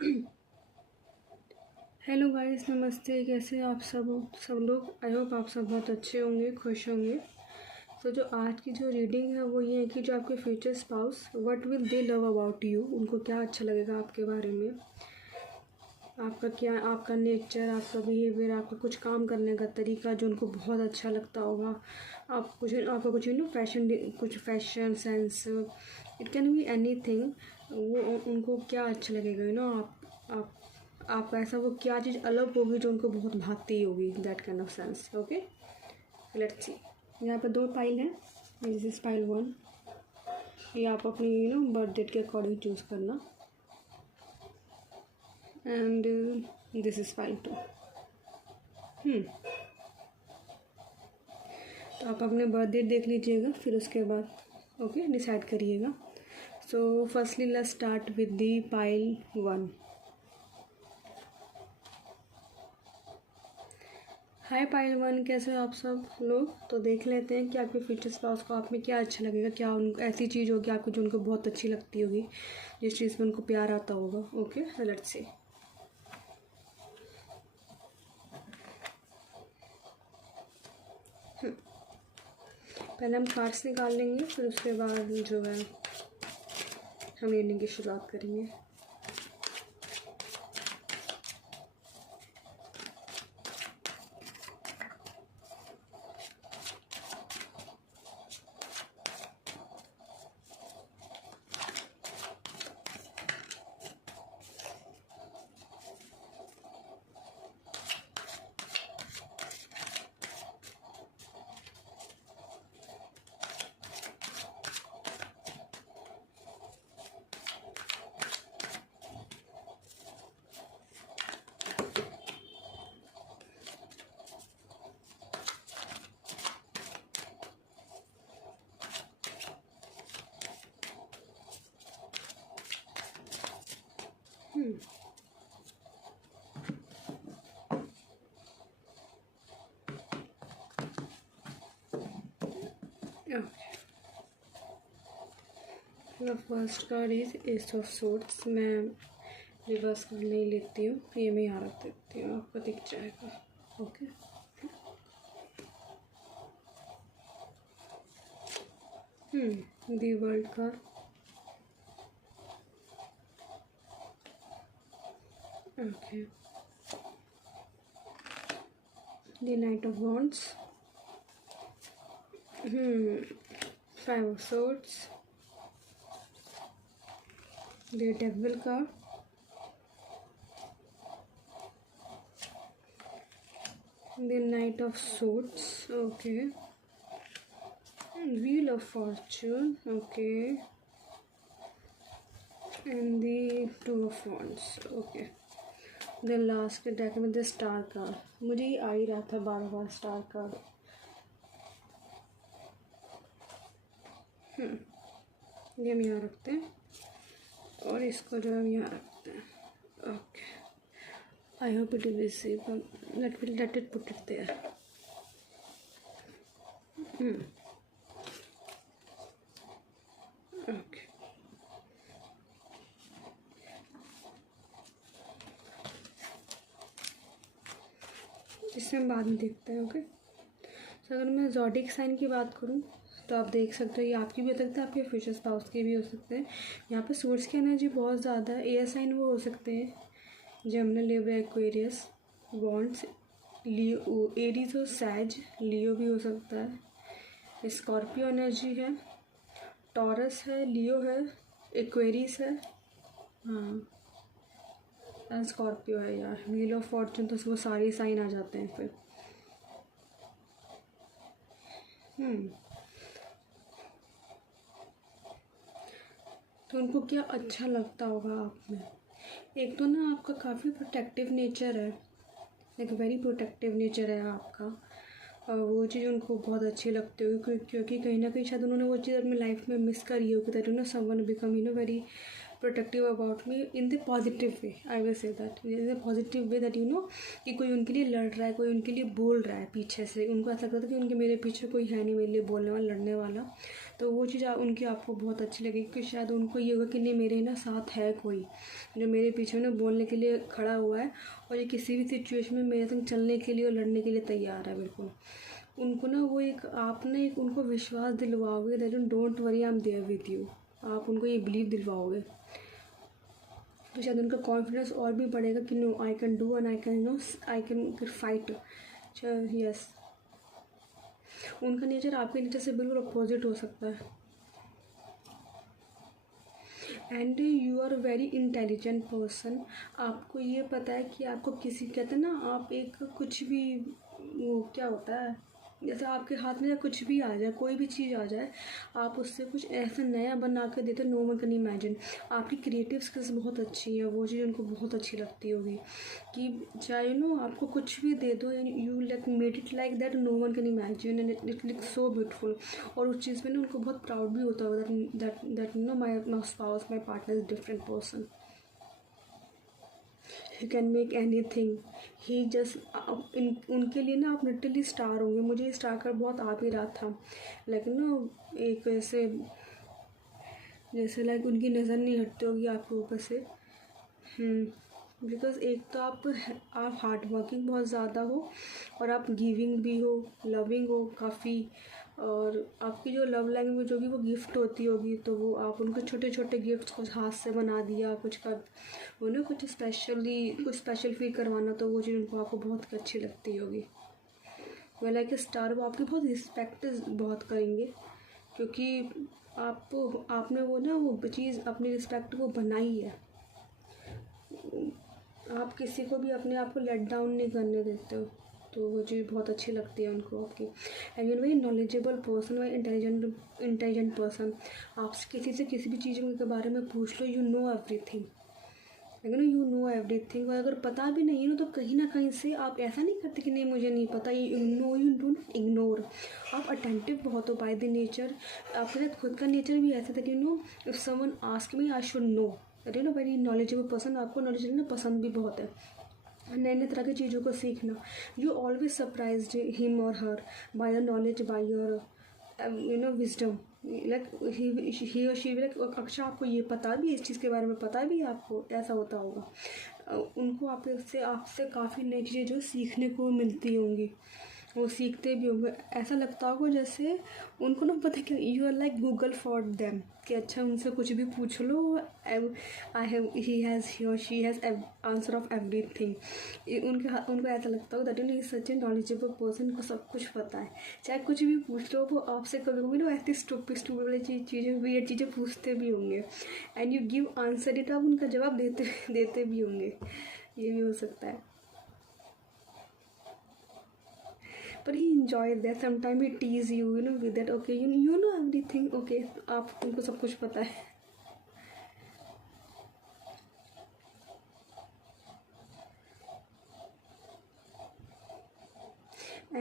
Hello guys, नमस्ते। कैसे हैं आप सब लोग। आई होप आप सब बहुत अच्छे होंगे, खुश होंगे। तो जो आज की जो रीडिंग है वो ये है कि जो आपके future spouse, what will they love about you, उनको क्या अच्छा लगेगा आपके बारे में, आपका क्या, आपका नेचर, आपका बिहेवियर, आपका कुछ काम करने का तरीका जो उनको बहुत अच्छा लगता होगा। आपका कुछ कुछ fashion sense, it can be anything. वो उनको क्या अच्छा लगेगा, आप ऐसा वो क्या चीज़ अलग होगी जो उनको बहुत भाती होगी, that kind of sense. Okay, let's see. यहाँ पे 2 पाइल हैं। This is pile 1। ये आप अपनी बर्थ डेट के अकॉर्डिंग चूज़ करना। And this is pile 2। तो आप अपने बर्थ डेट देख लीजिएगा, फिर उसके बाद ओके डिसाइड करिएगा। So firstly let's start with the pile 1। Hi pile 1, कैसे हो आप सब लोग। तो देख लेते हैं कि आपके फ्यूचर स्पाउस को आप में क्या अच्छा लगेगा, क्या उनको ऐसी चीज़ होगी आपको जो उनको बहुत अच्छी लगती होगी, जिस चीज़ में उनको प्यार आता होगा। Okay, let's see. पहले हम कार्ड्स निकाल लेंगे, फिर उसके बाद जो है हम रीडिंग की शुरुआत करेंगे। The first card is S of swords. मैं रिवर्स कार्ड नहीं लेती हूँ, ये मैं यहाँ रख देती हूँ, आपको दिख जाएगा। Okay, the world card, okay, the night of wands, 5 of swords, the devil card, the knight of swords, okay, wheel of fortune, okay, and the 2 of wands, okay. the last के डेक में the star card, मुझे ये आ ही रहा था बार बार star card. ये हम यहाँ रखते हैं और इसको जो हम यहाँ रखते हैं। Okay, I hope it will receive, let it put it there. Okay, इससे हम बाद में देखते हैं। ओके, तो अगर मैं ज़ोडिक साइन की बात करूँ तो आप देख सकते हो ये आपकी भी हो सकता है, आपके फ्यूचर स्पाउस की भी हो सकते हैं। यहाँ पे सोर्स की एनर्जी बहुत ज़्यादा है। एयर साइन वो हो सकते हैं जेमिनी, लिब्रा, एक्वेरियस, वॉन्ड्स, लियो, एरीज और सैज, लियो भी हो सकता है। स्कॉर्पियो एनर्जी है, टॉरस है, लियो है, एक्वेरियस है, हाँ स्कॉर्पियो है यार। व्हील ऑफ फॉर्चून तो वो सारे साइन आ जाते हैं फिर। तो उनको क्या अच्छा लगता होगा आप में। एक तो ना आपका काफ़ी प्रोटेक्टिव नेचर है, एक वेरी प्रोटेक्टिव नेचर है आपका, और वो चीज़ उनको बहुत अच्छी लगती होगी, क्योंकि कहीं ना कहीं शायद उन्होंने वो चीज़ अपनी लाइफ में मिस करी होगी, that someone become very protective about me in the positive way, I will say that in the positive way, that you know कि कोई उनके लिए लड़ रहा है, कोई उनके लिए बोल रहा है पीछे से, उनको ऐसा लगता था कि उनके मेरे पीछे कोई है नहीं मेरे लिए बोलने वाला, लड़ने वाला। तो वो चीज़ उनकी आपको बहुत अच्छी लगेगी कि शायद उनको ये होगा कि नहीं मेरे ना साथ है कोई जो मेरे पीछे ना बोलने के लिए खड़ा हुआ है, और ये किसी भी सिचुएशन में मेरे संग चलने के लिए और लड़ने के लिए तैयार है बिल्कुल। उनको ना वो एक आपने एक उनको विश्वास दिलवाओगे that don't worry I am there with you, आप उनको ये बिलीव दिलवाओगे, तो शायद उनका कॉन्फिडेंस और भी बढ़ेगा कि no I can do and I can no I can fight. Yes, उनका नेचर आपके नेचर से बिल्कुल अपोजिट हो सकता है। And you are very intelligent person, आपको ये पता है कि आपको किसी कहते हैं ना आप एक कुछ भी वो क्या होता है, जैसे आपके हाथ में कुछ भी आ जाए, कोई भी चीज़ आ जाए, आप उससे कुछ ऐसा नया बना कर देते नो वन कैन इमेजिन। आपकी क्रिएटिव स्किल्स बहुत अच्छी है, वो चीज़ उनको बहुत अच्छी लगती होगी कि चाहे नो आपको कुछ भी दे दो, you like made it like that no one can imagine and it looks so beautiful. और उस चीज़ में ना उनको बहुत प्राउड भी होता होगा that know my spouse my partner is different person, you can make any thing he just उनके लिए ना आप लिटरली स्टार होंगे। मुझे स्टार कर बहुत आ भी रहा था, लेकिन ना एक जैसे लाइक उनकी नज़र नहीं हटती होगी आपके ऊपर से। बिकॉज एक तो आप हार्ड वर्किंग बहुत ज़्यादा हो, और आप गिविंग भी हो, लविंग हो काफ़ी, और आपकी जो लव लैंग्वेज होगी वो गिफ्ट होती होगी, तो वो आप उनको छोटे छोटे गिफ्ट्स कुछ हाथ से बना दिया, कुछ कर उन्हें कुछ स्पेशल फील करवाना, तो वो चीज़ उनको आपको बहुत अच्छी लगती होगी। वो लाइक स्टार वो आपकी बहुत रिस्पेक्ट बहुत करेंगे, क्योंकि आपने वो चीज़ अपनी रिस्पेक्ट को बनाई है। आप किसी को भी अपने आप को लेट डाउन नहीं करने देते हो, तो वो चीज़ बहुत अच्छी लगती है उनको आपकी। And you very knowledgeable person, very intelligent person. आप किसी से किसी भी चीज़ के बारे में पूछ लो, you know everything, you know everything. और अगर पता भी नहीं है ना, तो कहीं ना कहीं से आप ऐसा नहीं करते कि नहीं मुझे नहीं पता, यू डोंट इग्नोर। आप अटेंटिव बहुत हो बाय द नेचर, आपके साथ खुद का नेचर भी ऐसा था कि if someone ask me I should know, very knowledgeable person. आपको नॉलेज लेना पसंद भी बहुत है, नए नए तरह की चीज़ों को सीखना। यू ऑलवेज सरप्राइज हिम और her by the knowledge, by your wisdom, like he और शी लाइक अक्षा आपको ये पता भी, इस चीज़ के बारे में पता भी आपको, ऐसा होता होगा। उनको आपसे काफ़ी नई चीज़ें जो सीखने को मिलती होंगी, वो सीखते भी होंगे। ऐसा लगता होगा जैसे उनको ना पता क्या, you are like Google for them, कि अच्छा उनसे कुछ भी पूछ लो, ही और she has answer of everything. उनको ऐसा लगता होगा that is such a knowledgeable person, को सब कुछ पता है। चाहे कुछ भी पूछ लो, वो आपसे कभी कभी ना ऐसी स्टूपिड वाली चीज़ें वियर्ड चीज़ें पूछते भी होंगे, and you give answer it, आप उनका जवाब देते भी होंगे, ये भी हो सकता है। But he enjoyed that. Sometimes he tease you, with that. Okay, you know everything. Okay, आप उनको सब कुछ पता है.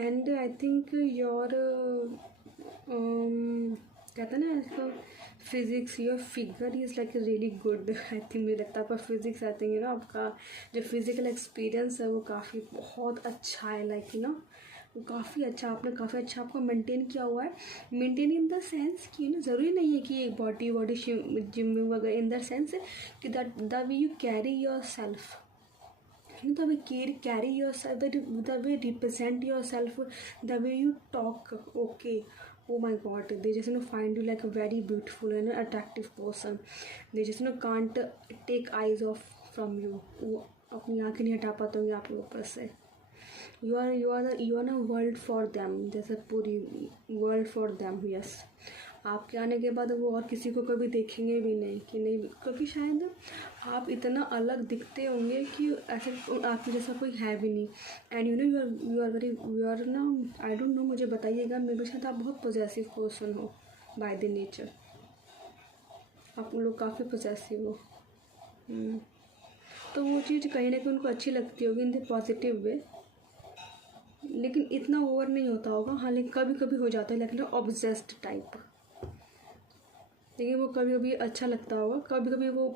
And I think your कहते हैं ना इसका physics, your figure is like really good. I think मुझे लगता है आपका फिज़िक्स, आई थिंक आपका जो फिज़िकल एक्सपीरियंस है वो काफ़ी बहुत अच्छा है, लाइक काफ़ी अच्छा, आपने काफ़ी अच्छा आपको मेंटेन किया हुआ है। मेंटेन इन द सेंस कि ज़रूरी नहीं है कि एक बॉडी जिम वगैरह, इन द सेंस कि the way you carry your self, the way carry yourself, the way represent yourself, the way you talk. Okay, oh my god, they just find you like a very beautiful and attractive person. They just can't take eyes off from you. वो अपनी आँखें नहीं हटा पाते होंगे आपके ऊपर से। You are ना world for them, जैसे पूरी world for them. Yes, आपके आने के बाद वो और किसी को कभी देखेंगे भी नहीं, कि नहीं, क्योंकि शायद आप इतना अलग दिखते होंगे कि ऐसे आपके जैसा कोई है भी नहीं। एंड यू आर ना, आई डोंट नो, मुझे बताइएगा, मेरे शायद आप बहुत पॉजेसिव पर्सन हो बाय द नेचर, आप लोग काफ़ी पॉजेसिव हो। तो वो चीज़ कहीं ना कहीं उनको अच्छी लगती होगी इन द पॉजिटिव वे, लेकिन इतना ओवर नहीं होता होगा। हाँ, लेकिन कभी कभी हो जाता है, लेकिन ऑब्सेस्ड टाइप। लेकिन वो कभी कभी अच्छा लगता होगा, कभी कभी वो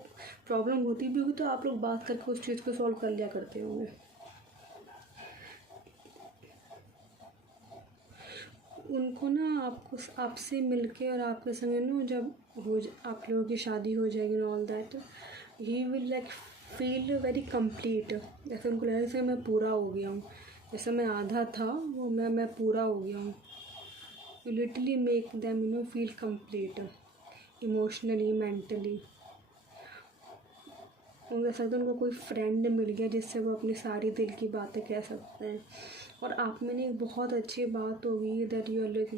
प्रॉब्लम होती भी होगी तो आप लोग बात करके उस चीज़ को सॉल्व कर लिया करते होंगे। उनको ना आपको आपसे मिलके और आपके संग ना जब आप लोगों की शादी हो जाएगी ना all that, he will like feel very complete. जैसे उनको लगेगा जैसे मैं पूरा हो गया हूँ, जैसे मैं आधा था वो मैं पूरा हो गया हूँ। You literally make them feel complete emotionally, mentally. उनको ऐसा लगता है उनको कोई फ्रेंड मिल गया जिससे वो अपनी सारी दिल की बातें कह सकते हैं। और आप में एक बहुत अच्छी बात होगी that you are like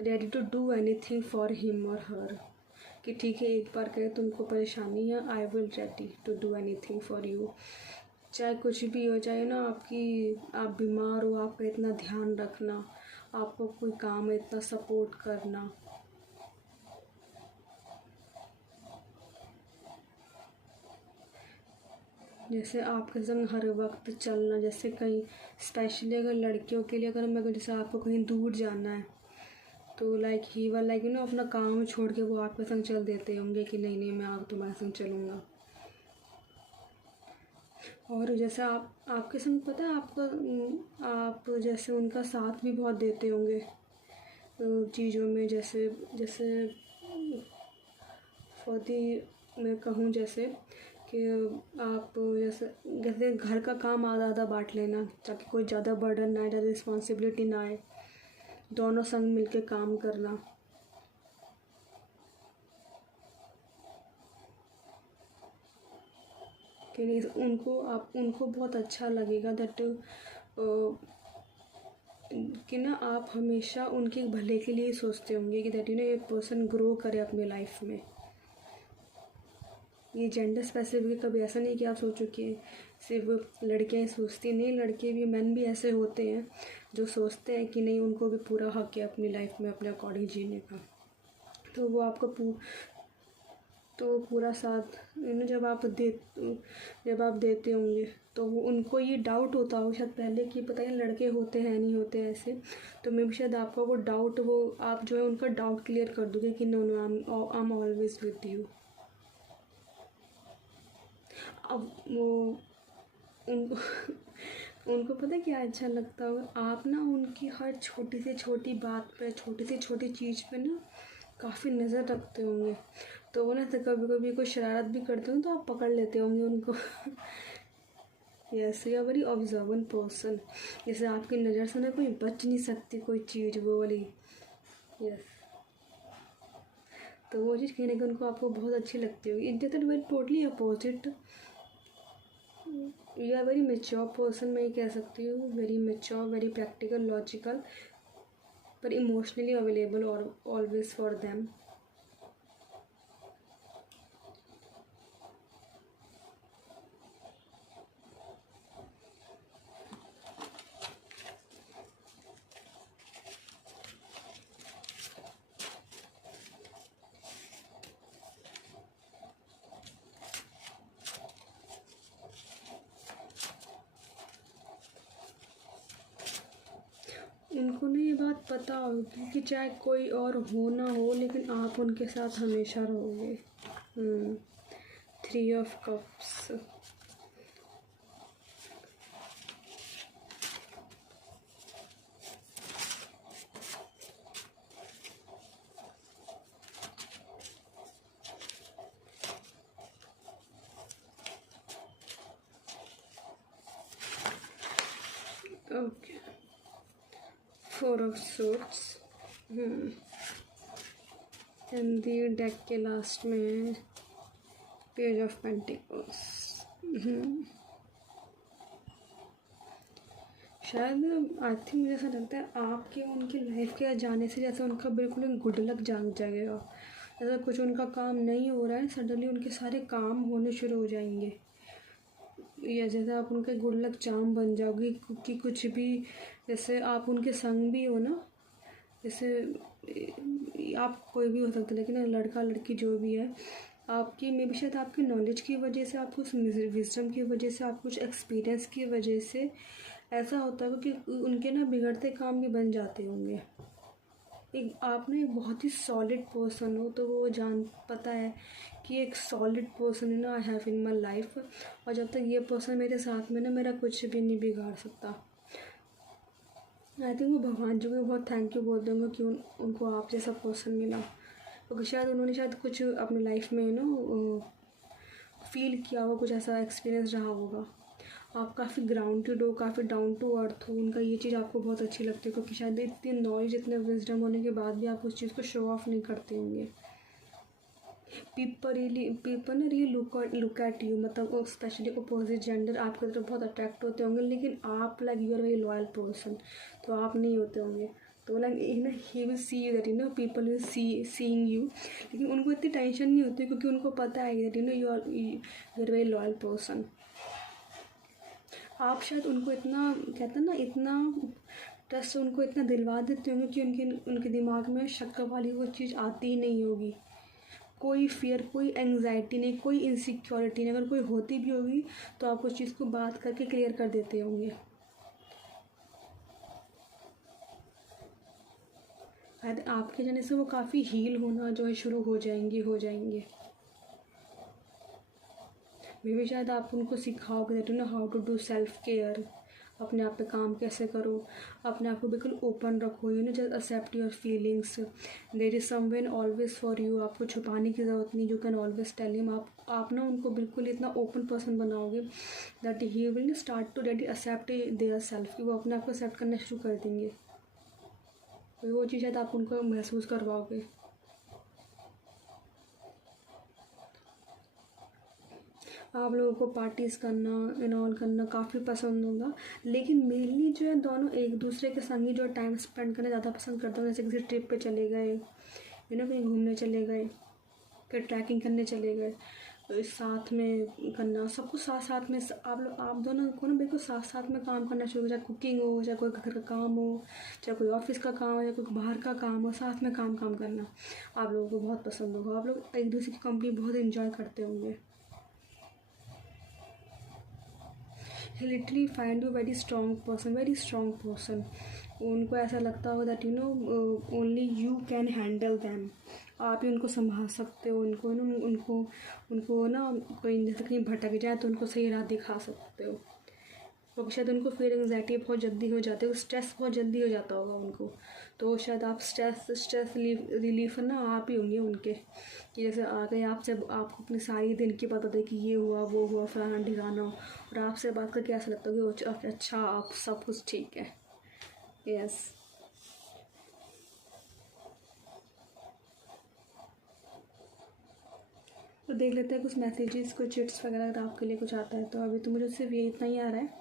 ready to do anything for him और हर, कि ठीक है एक बार कहे तुमको परेशानी है, I will ready to do anything for you. चाहे कुछ भी हो जाए ना, आप बीमार हो, आपका इतना ध्यान रखना, आपको कोई काम है इतना सपोर्ट करना। जैसे आपके संग हर वक्त चलना, जैसे कहीं स्पेशली अगर लड़कियों के लिए अगर जैसे आपको कहीं दूर जाना है तो लाइक ही वा लाइक अपना काम छोड़ के वो आपके संग चल देते होंगे कि नहीं मैं आप तुम्हारे संग चलूँगा। और जैसे आपके संग पता है आप जैसे उनका साथ भी बहुत देते होंगे चीज़ों में, जैसे जैसे फौदी मैं कहूँ जैसे कि आप जैसे घर का काम आधा आधा बांट लेना ताकि कोई ज़्यादा बर्डन ना आए, ज़्यादा रिस्पॉन्सिबिलिटी ना आए, दोनों संग मिलके काम करना। कि नहीं उनको बहुत अच्छा लगेगा दैट कि ना आप हमेशा उनके भले के लिए सोचते होंगे कि दैट ये पर्सन ग्रो करे अपनी लाइफ में। ये जेंडर स्पेसिफिक कभी ऐसा नहीं कि आप सोचो कि सिर्फ लड़कियां ही सोचती, नहीं, लड़के भी, मैन भी ऐसे होते हैं जो सोचते हैं कि नहीं उनको भी पूरा हक है अपनी लाइफ में अपने अकॉर्डिंग जीने का। तो वो आपको पूरा साथ जब आप देते होंगे तो वो उनको ये डाउट होता होगा शायद पहले कि पता है लड़के होते हैं नहीं होते ऐसे, तो मे भी शायद आपका वो डाउट आप जो है उनका डाउट क्लियर कर दोगे कि no I am always with you. अब वो उनको उनको पता है क्या अच्छा लगता होगा, आप ना उनकी हर छोटी से छोटी बात पे, छोटी से छोटी चीज़ पे ना काफ़ी नज़र रखते होंगे। तो वो ना तो कभी कभी कोई शरारत भी करते होंगे तो आप पकड़ लेते होंगे उनको। Yes, you are very observant person. जैसे आपकी नज़र से ना कोई बच नहीं सकती कोई चीज़ वो वाली। यस, तो वो चीज़ कहीं ना कहीं उनको आपको बहुत अच्छी लगती होगी। It is very totally opposite. You are very mature person, मैं ये कह सकती हूँ, very mature, very practical, logical, पर इमोशनली अवेलेबल और ऑलवेज फॉर देम। उनको ना ये बात पता होगी कि चाहे कोई और हो ना हो लेकिन आप उनके साथ हमेशा रहोगे। 3 of cups. Okay, 4 of suits. Hindi deck के लास्ट में पेज ऑफ पेंटिकल्स। शायद आई थिंक मुझे ऐसा लगता है आपके उनकी लाइफ के जाने से जैसे उनका बिल्कुल गुड लक जाग जाएगा। जैसे कुछ उनका काम नहीं हो रहा है, सडनली उनके सारे काम होने शुरू हो जाएंगे, या जैसे आप उनके गुड लक चार्म बन जाओगे कि कुछ भी, जैसे आप उनके संग भी हो ना, जैसे आप कोई भी हो सकता है लेकिन लड़का लड़की जो भी है आपकी, मे बी शायद आपकी नॉलेज की वजह से, आपको उस विजडम की वजह से, आप कुछ एक्सपीरियंस की वजह से ऐसा होता है कि उनके ना बिगड़ते काम भी बन जाते होंगे। एक आप ना एक बहुत ही सॉलिड पर्सन हो, तो वो जान पता है कि एक सॉलिड पर्सन ना I have in my life, और जब तक ये पर्सन मेरे साथ में ना, मेरा कुछ भी नहीं बिगाड़ सकता। आई थिंक वो भगवान जी को बहुत थैंक यू बोल दूँगा कि उनको आप जैसा पर्सन मिला, क्योंकि शायद उन्होंने शायद कुछ अपनी लाइफ में फील किया हो, कुछ ऐसा एक्सपीरियंस रहा होगा। आप काफ़ी ग्राउंडेड हो, काफ़ी डाउन टू अर्थ हो, उनका ये चीज़ आपको बहुत अच्छी लगती है, क्योंकि शायद इतनी नॉलेज, इतने विजडम होने के बाद भी आप उस चीज़ को शो ऑफ नहीं करते होंगे। पीपल ना रियली लुक एट यू, मतलब स्पेशली अपोजिट जेंडर आपकी तरफ बहुत अट्रैक्ट होते होंगे, लेकिन आप like you are very loyal person, तो आप नहीं होते होंगे। तो like he will see you that people will seeing you, लेकिन उनको इतनी टेंशन नहीं होती, क्योंकि उनको पता है that you are very loyal person. आप शायद उनको इतना कहते हैं ना, इतना ट्रस्ट उनको इतना दिलवा देते होंगे कि उनके दिमाग में शक वाली वो चीज़ आती ही नहीं होगी। कोई फियर, कोई एंग्जाइटी नहीं, कोई इनसिक्योरिटी नहीं, अगर कोई होती भी होगी तो आप उस चीज़ को बात करके क्लियर कर देते होंगे। आपके जाने से वो काफ़ी हील होना जो है शुरू हो जाएंगे। मे भी शायद आप उनको सिखाओगे that how to do self care, अपने आप पे काम कैसे करो, अपने आप को बिल्कुल ओपन रखो, just accept your feelings, there is someone always for you, आपको छुपाने की ज़रूरत नहीं, you can always tell him. आप ना उनको बिल्कुल इतना ओपन पर्सन बनाओगे that he will start to date accept their self, कि वो अपने आप को एक्सेप्ट करना शुरू कर देंगे। वो चीज़ शायद आप उनको महसूस करवाओगे। आप लोगों को पार्टीज़ करना, इनऑल करना काफ़ी पसंद होगा, लेकिन मेनली जो है दोनों एक दूसरे के संग ही जो टाइम स्पेंड करना ज़्यादा पसंद करते हैं। जैसे किसी ट्रिप पे चले गए, कहीं घूमने चले गए, कहीं ट्रैकिंग करने चले गए, साथ में करना, सब कुछ साथ साथ में आप दोनों को ना बिल्कुल साथ साथ में काम करना शुरू, चाहे कुकिंग हो, चाहे कोई घर का काम हो, चाहे कोई ऑफिस का काम हो, या कोई बाहर का काम हो, साथ में काम करना आप लोगों को बहुत पसंद होगा। आप लोग एक दूसरे की कंपनी बहुत इन्जॉय करते होंगे। He literally find you very strong person. उनको ऐसा लगता हो that only you can handle them, आप ही उनको संभाल सकते हो। उनको ना कोई जैसे कहीं भटक जाए तो उनको सही राह दिखा सकते हो, क्योंकि शायद उनको फिर एंग्जाइटी बहुत जल्दी हो जाती है, स्ट्रेस बहुत जल्दी हो जाता होगा उनको, तो शायद आप स्ट्रेस रिलीफ ना आप ही होंगे उनके, कि जैसे आ गए आपसे, आपको अपने सारी दिन की पता था कि ये हुआ वो हुआ फलाना ठिकाना, और आपसे बात करके ऐसा लगता है कि अच्छा आप सब कुछ ठीक है। यस, तो देख लेते हैं कुछ मैसेजेस, कुछ चिट्स वगैरह अगर आपके लिए कुछ आता है तो। अभी तो मुझे सिर्फ ये इतना ही आ रहा है,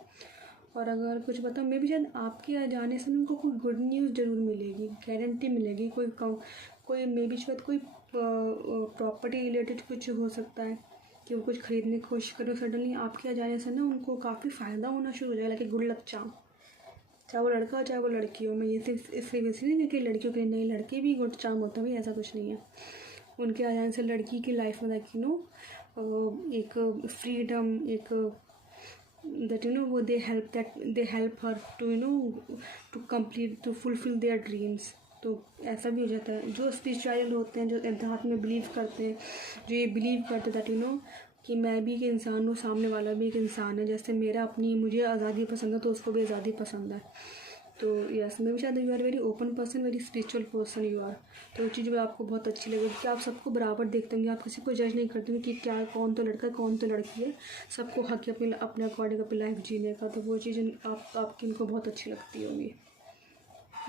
और अगर कुछ बताओ मे भी शायद आपके जाने से उनको कोई गुड न्यूज़ ज़रूर मिलेगी, गारंटी मिलेगी। कोई मे भी शायद कोई प्रॉपर्टी रिलेटेड कुछ हो सकता है कि वो कुछ खरीदने की कोशिश करो, सडनली आपके यहाँ जाने से ना उनको काफ़ी फ़ायदा होना शुरू हो जाएगा, लाइक गुड लक चाम, चाहे वो लड़का हो चाहे वो लड़की हो। मैं ये सिर्फ इसलिए वैसे नहीं कि लड़कियों के नहीं, लड़के भी गुड चाम होता है भाई, ऐसा कुछ नहीं है। उनके आ जाने से लड़की की लाइफ में लाइक एक फ्रीडम, एक that वो they help her to complete, to fulfill their dreams। तो ऐसा भी हो जाता है। जो स्पिरिचुअल होते हैं, जो अध्यात्म में बिलीव करते हैं, जो ये बिलीव करते दैट कि मैं भी एक इंसान हूँ, सामने वाला भी एक इंसान है, जैसे मुझे आज़ादी पसंद है तो उसको भी आज़ादी पसंद है। तो यस, मैं भी शायद you are very open person, very spiritual person you are. तो वो चीज़ भी आपको बहुत अच्छी लगेगी कि आप सबको बराबर देखते होंगे, आप किसी को जज नहीं करते होंगे कि क्या कौन तो लड़का है कौन तो लड़की है, सबको हक है अपने अकॉर्डिंग अपनी लाइफ जीने का। तो वो चीज़ आपकी उनको बहुत अच्छी लगती होगी।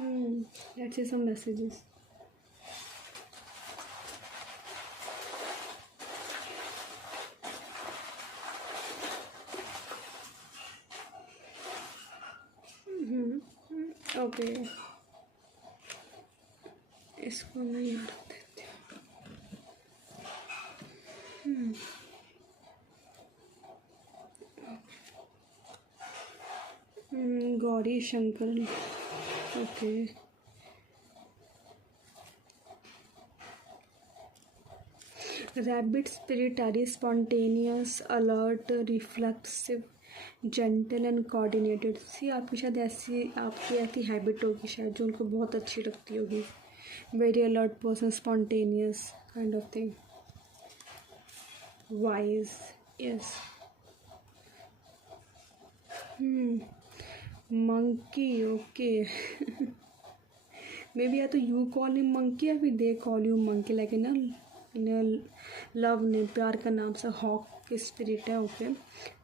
Let's see some messages. Okay, इसको मैं यहाँ रख देती हूँ। Gauri Shankar, okay. Rabbit spirit are spontaneous, alert, reflexive, gentle and coordinated. See आपकी शायद आपकी ऐसी हैबिट होगी शायद जो उनको बहुत अच्छी लगती होगी, very alert person, spontaneous kind of thing, wise, yes. Monkey, okay. Maybe या तो you call him monkey या फिर they call you monkey, like in a love name, प्यार का नाम सा हॉक की स्पिरिट है, ओके.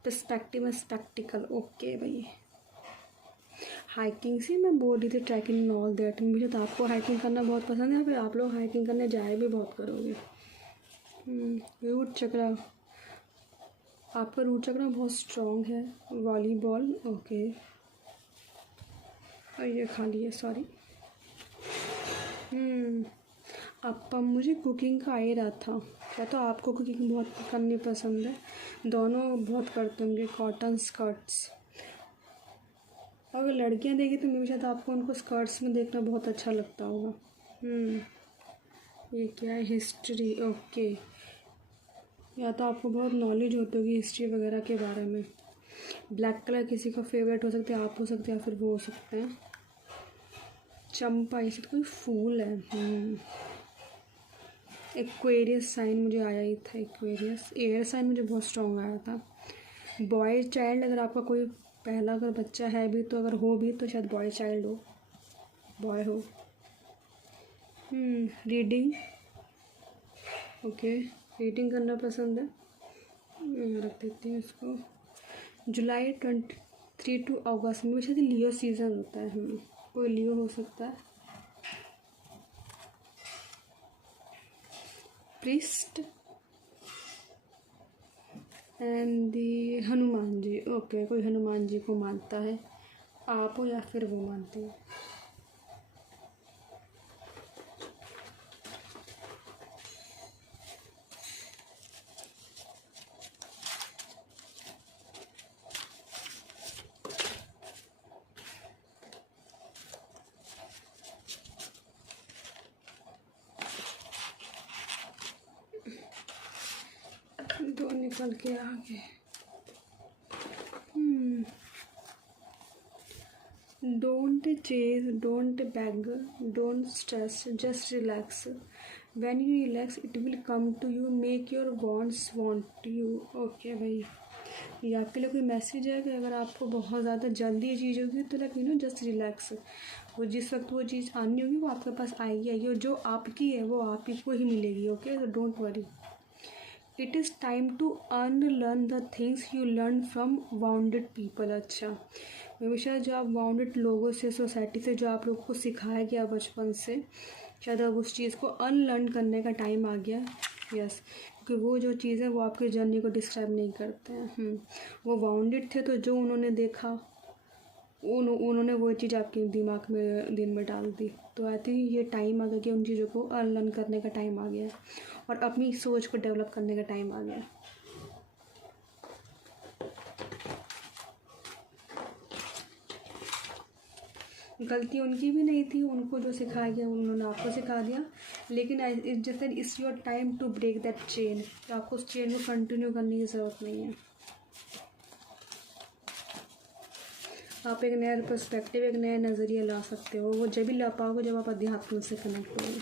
पर्सपेक्टिव में स्पेक्टिकल, ओके भाई. हाइकिंग से मैं बोल रही थी, ट्रैकिंग एंड ऑल दैट. मुझे तो आपको हाइकिंग करना बहुत पसंद है, फिर आप लोग हाइकिंग करने जाए भी बहुत करोगे. रूट चक्रा, आपका रूट चक्रा बहुत स्ट्रॉन्ग है. Volleyball, okay. और ये खाली है, सॉरी. अब मुझे कुकिंग का आ ही रहा था. क्या तो आपको कुकिंग बहुत करनी पसंद है, दोनों बहुत करते होंगे. कॉटन स्कर्ट्स, अगर लड़कियां देखी तो मेरे शायद आपको उनको स्कर्ट्स में देखना बहुत अच्छा लगता होगा. ये क्या है, हिस्ट्री, ओके. या तो आपको बहुत नॉलेज होती होगी हिस्ट्री वगैरह के बारे में. ब्लैक कलर किसी का फेवरेट हो सकते हैं, आप हो सकते हैं या फिर वो हो सकते हैं. चंपा, इसे तो कोई फूल है. एक्वेरियस साइन मुझे आया ही था. एक्वेरियस एयर साइन मुझे बहुत स्ट्रॉन्ग आया था. बॉय चाइल्ड, अगर आपका कोई पहला अगर बच्चा है भी तो, अगर हो भी तो शायद बॉय चाइल्ड हो, बॉय हो. Reading, okay. रीडिंग करना पसंद है. रख देती हूँ इसको. जुलाई 23 टू अगस्त में शायद लियो सीज़न होता है. कोई लियो हो सकता है. Priest and the Hanuman ji, okay. कोई हनुमान जी को मानता है, आप हो या फिर वो मानते हैं. दो निकल के आ गए. Don't chase, don't beg, don't stress, just relax. When you relax, it will come to you. Make your wants want you. Okay भाई, ये आपके लिए कोई मैसेज है कि अगर आपको बहुत ज़्यादा जल्दी ये चीज़ होगी तो लाइक जस्ट रिलैक्स. वो जिस वक्त वो चीज़ आनी होगी वो आपके पास आएगी, और जो आपकी है वो आप ही को ही मिलेगी, ओके. तो don't worry. It is time to unlearn the things you learn from wounded people. अच्छा, हमेशा जो आप वाउंडेड लोगों से, सोसाइटी से जो आप लोगों को सिखाया गया बचपन से, शायद अब उस चीज़ को अनलर्न करने का टाइम आ गया. यस, क्योंकि वो जो चीज़ है वो आपकी जर्नी को डिस्क्राइब नहीं करते हैं. वो वाउंडेड थे तो जो उन्होंने देखा उन्होंने वो चीज़ आपके दिमाग में दिन में डाल दी. तो आई थिंक ये टाइम आ गया कि उन चीज़ों को अनलर्न करने का टाइम आ गया है और अपनी सोच को डेवलप करने का टाइम आ गया है. गलती उनकी भी नहीं थी, उनको जो सिखाया गया उन्होंने आपको सिखा दिया. लेकिन it's just that it's your time to break that chain. तो आपको उस चेन को कंटिन्यू करने की ज़रूरत नहीं है. आप एक नया पर्सपेक्टिव, एक नया नज़रिया ला सकते हो. वो जब भी ला पाओगे जब आप अध्यात्म से कनेक्ट होगे.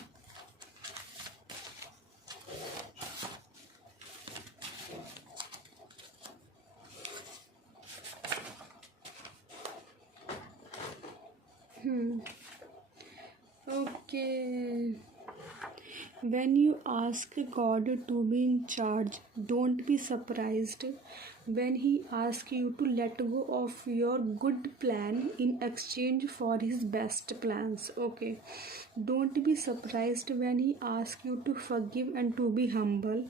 Okay. When you ask God to be in charge, don't be surprised when He asks you to let go of your good plan in exchange for His best plans. Okay. Don't be surprised when He asks you to forgive and to be humble.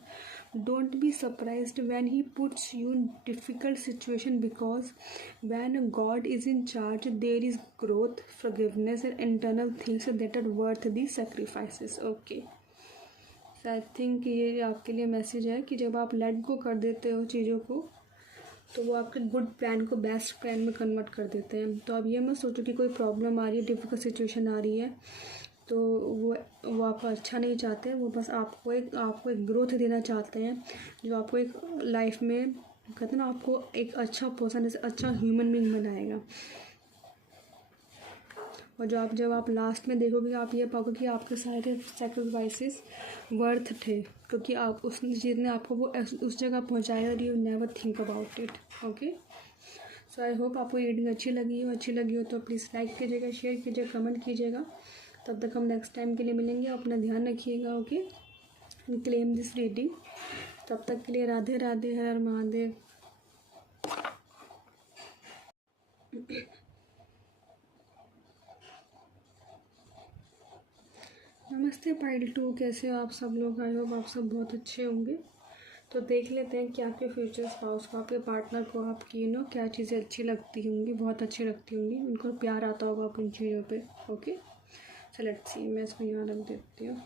Don't be surprised when He puts you in difficult situation, because when God is in charge, there is growth, forgiveness and internal things that are worth the sacrifices. Okay. So I think ये आपके लिए message है कि जब आप let go कर देते हो चीज़ों को तो वो आपके गुड प्लान को बेस्ट प्लान में कन्वर्ट कर देते हैं. तो अब ये मत सोचो कि कोई प्रॉब्लम आ रही है, डिफ़िकल्ट सिचुएशन आ रही है तो वो आपका अच्छा नहीं चाहते. वो बस आपको एक ग्रोथ देना चाहते हैं, जो आपको एक लाइफ में कहते हैं ना, आपको एक अच्छा पर्सन, जैसे अच्छा ह्यूमन बीइंग बनाएगा. और जब आप लास्ट में देखोगे आप ये पाओगे कि आपके सारे सेक्रीफाइसेस वर्थ थे, क्योंकि आप उस चीज़ ने आपको वो उस जगह पहुँचाया और you never think about it. Okay, so I hope आपको रीडिंग अच्छी लगी हो तो प्लीज़ लाइक कीजिएगा, शेयर कीजिएगा, कमेंट कीजिएगा। तब तक हम नेक्स्ट टाइम के लिए मिलेंगे। अपना ध्यान रखिएगा। Okay, claim this reading. तब तक के लिए राधे राधे, हर हर महादेव। नमस्ते पाइल 2, कैसे हो आप सब लोग? आई होप आप सब बहुत अच्छे होंगे। तो देख लेते हैं कि आपके फ्यूचर स्पाउस को, आपके पार्टनर को आपकी क्या चीज़ें अच्छी लगती होंगी, बहुत अच्छी लगती होंगी, उनको प्यार आता होगा आप उन चीज़ों पे। Okay, so let's see. मैं इसको यहाँ रख देती हूँ।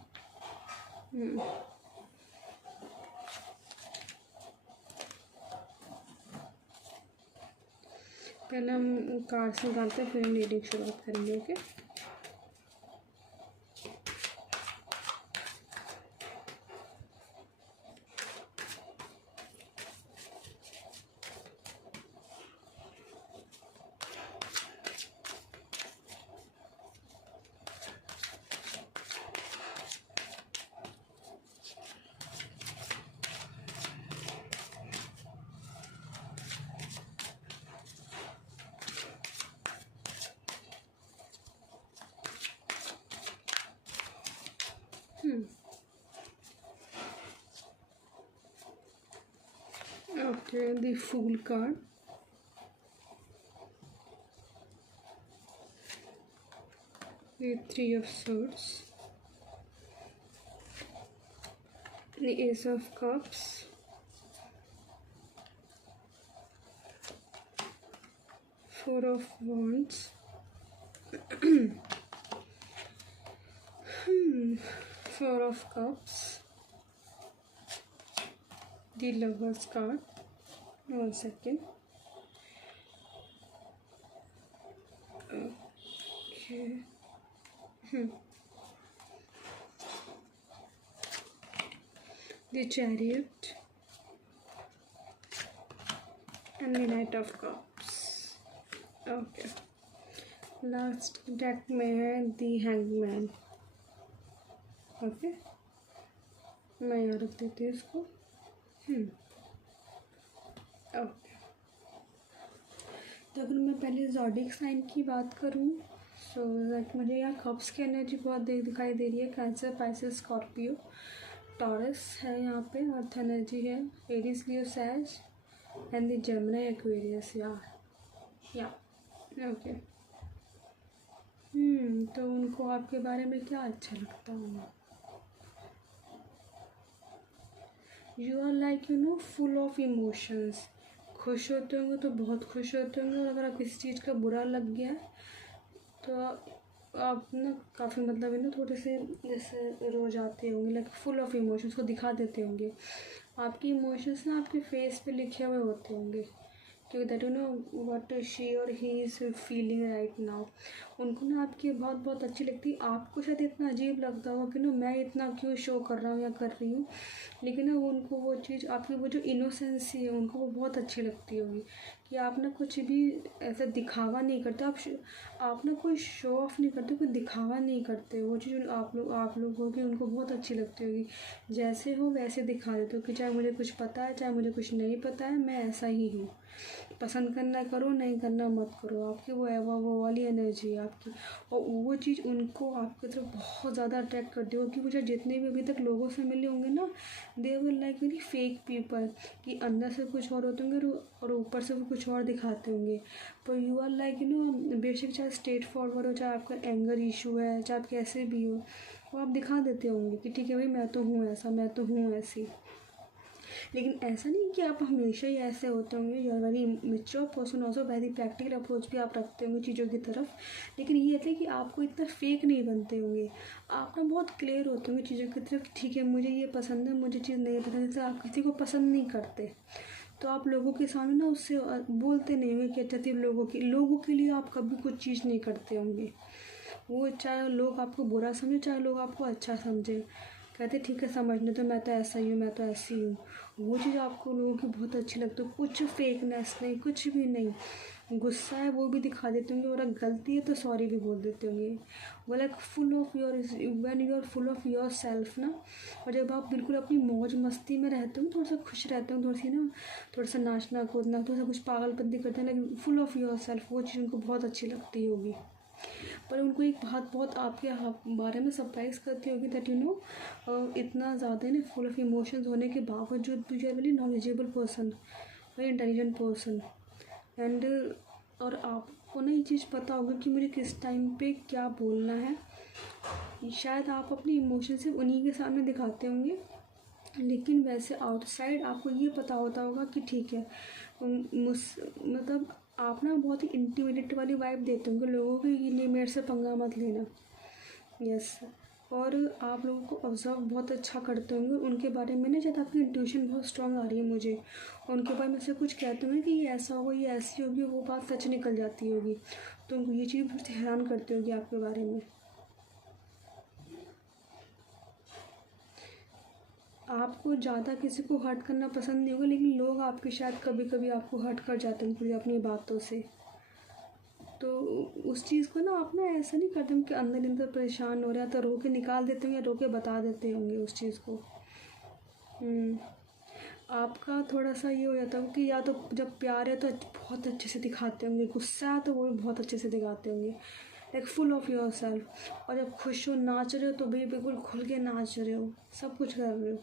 पहले हम कार्ड्स निकालते हैं, फिर हम रीडिंग शुरुआत करेंगे। Okay, okay, the Fool card. The Three of Swords. The Ace of Cups. Four of Wands. Four of Cups. The Lover's card. 1 second. Okay. The Chariot and the Knight of Cups. Okay. Last deck में है दी hangman. Okay, मैं यहाँ रख देती हूँ इसको। Okay, तो अगर मैं पहले ज़ोडिएक साइन की बात करूँ सो मुझे यहाँ कप्स की एनर्जी बहुत दिखाई दे रही है। कैंसर, पाइसेस, स्कॉर्पियो, टॉरस है यहाँ पे। अर्थ एनर्जी है Aries, Leo, Sag and the Gemini, Aquarius. या ओके। तो उनको आपके बारे में क्या अच्छा लगता होगा? You are like full of emotions. खुश होते होंगे तो बहुत खुश होते होंगे, और अगर आप किसी चीज़ का बुरा लग गया है तो आप काफ़ी थोड़े से जैसे रो जाते होंगे, लाइक फुल ऑफ इमोशंस को दिखा देते होंगे। आपकी इमोशंस आपके फेस पे लिखे हुए होते होंगे, क्योंकि दैट व्हाट शी और he is feeling right now. उनको आपकी बहुत अच्छी लगती है। आपको शायद इतना अजीब लगता होगा कि मैं इतना क्यों शो कर रहा हूँ या कर रही हूँ, लेकिन उनको वो चीज़, आपकी वो जो इनोसेंसी है, उनको वो बहुत अच्छी लगती होगी कि आप कुछ भी ऐसा दिखावा नहीं करते। आप कोई शो ऑफ नहीं करते, कोई दिखावा नहीं करते। वो चीज़ आप लोगों की उनको बहुत अच्छी लगती होगी। जैसे हो वैसे दिखा देते हो कि चाहे मुझे कुछ पता है, चाहे मुझे कुछ नहीं पता है, मैं ऐसा ही हूँ। पसंद करना करो, नहीं करना मत करो। आपकी वो वाली एनर्जी है आपकी, और वो चीज़ उनको आपकी तरफ बहुत ज़्यादा अट्रैक्ट करती है। क्योंकि मुझे जितने भी अभी तक लोगों से मिले होंगे they will like very fake people, कि अंदर से कुछ और होते होंगे और ऊपर से वो कुछ और दिखाते होंगे। पर यू आर लाइक बेशक चाहे स्ट्रेट फॉरवर्ड हो, चाहे आपका एंगर इशू है, चाहे आप कैसे भी हो, वो आप दिखा देते होंगे कि ठीक है भाई, मैं तो हूँ ऐसा, मैं तो हूँ ऐसी। लेकिन ऐसा नहीं कि आप हमेशा ही ऐसे होते होंगे। You are very mature person, also very practical approach भी आप रखते होंगे चीज़ों की तरफ। लेकिन ये है कि आपको इतना फेक नहीं बनते होंगे। आप बहुत क्लियर होते होंगे चीज़ों की तरफ। ठीक है, मुझे ये पसंद है, मुझे चीज़ नहीं पसंद। जैसे आप किसी को पसंद नहीं करते तो आप लोगों के सामने उससे बोलते नहीं होंगे कि अच्छा सिर्फ लोगों के लिए आप कभी कुछ चीज़ नहीं करते होंगे। वो चाहे लोग आपको बुरा समझे, चाहे लोग आपको अच्छा समझे, कहते ठीक है समझने तो, मैं तो ऐसा ही हूँ, मैं तो ऐसी हूँ। वो चीज़ आपको लोगों की बहुत अच्छी लगती है। कुछ फेकनेस नहीं, कुछ भी नहीं। गुस्सा है वो भी दिखा देते होंगे, और अगर गलती है तो सॉरी भी बोल देते होंगे। वो like full of your, when you are full of your self ना, और जब आप बिल्कुल अपनी मौज मस्ती में रहते हो, थोड़ा सा खुश रहते हो, थोड़ा सा नाचना कूदना, थोड़ा सा कुछ पागलपंती करते हैं, लेकिन फुल ऑफ योर सेल्फ, वो चीज़ उनको बहुत अच्छी लगती होगी। पर उनको एक बात बहुत आपके बारे में सरप्राइज करती होगी, दैट यू नो इतना ज़्यादा ना फुल ऑफ इमोशंस होने के बावजूद you are very knowledgeable person, very intelligent person. And और आपको ना ये चीज़ पता होगा कि मुझे किस टाइम पे क्या बोलना है। शायद आप अपने इमोशन सिर्फ उन्हीं के सामने दिखाते होंगे, लेकिन वैसे आउटसाइड आपको ये पता होता होगा कि ठीक है, मतलब आप ना बहुत ही इंटीमिडेट वाली वाइब देते होंगे लोगों को, ये नहीं मेरे से पंगा मत लेना। यस, और आप लोगों को ऑब्जर्व बहुत अच्छा करते होंगे उनके बारे में ना, शायद आपकी इंट्यूशन बहुत स्ट्रांग आ रही है मुझे, उनके बारे में से कुछ कहते होंगे कि ये ऐसा होगा, ये ऐसी होगी, वो बात सच निकल जाती होगी, तो उनको ये चीज़ बहुत हैरान करती होगी आपके बारे में। आपको ज़्यादा किसी को हर्ट करना पसंद नहीं होगा, लेकिन लोग आपके शायद कभी कभी आपको हर्ट कर जाते हैं अपनी बातों से। तो उस चीज़ को ना आप ना ऐसा नहीं करते हैं कि अंदर अंदर परेशान हो रहे हैं तो रो के निकाल देते होंगे या रो के बता देते होंगे उस चीज़ को। आपका थोड़ा सा ये हो जाता है कि या तो जब प्यार है तो बहुत अच्छे से दिखाते होंगे, गुस्सा है तो वो भी बहुत अच्छे से दिखाते होंगे, like full of your self. और जब खुश हो, नाच रहे हो तो भी बिल्कुल खुल के नाच रहे हो, सब कुछ कर रहे हो,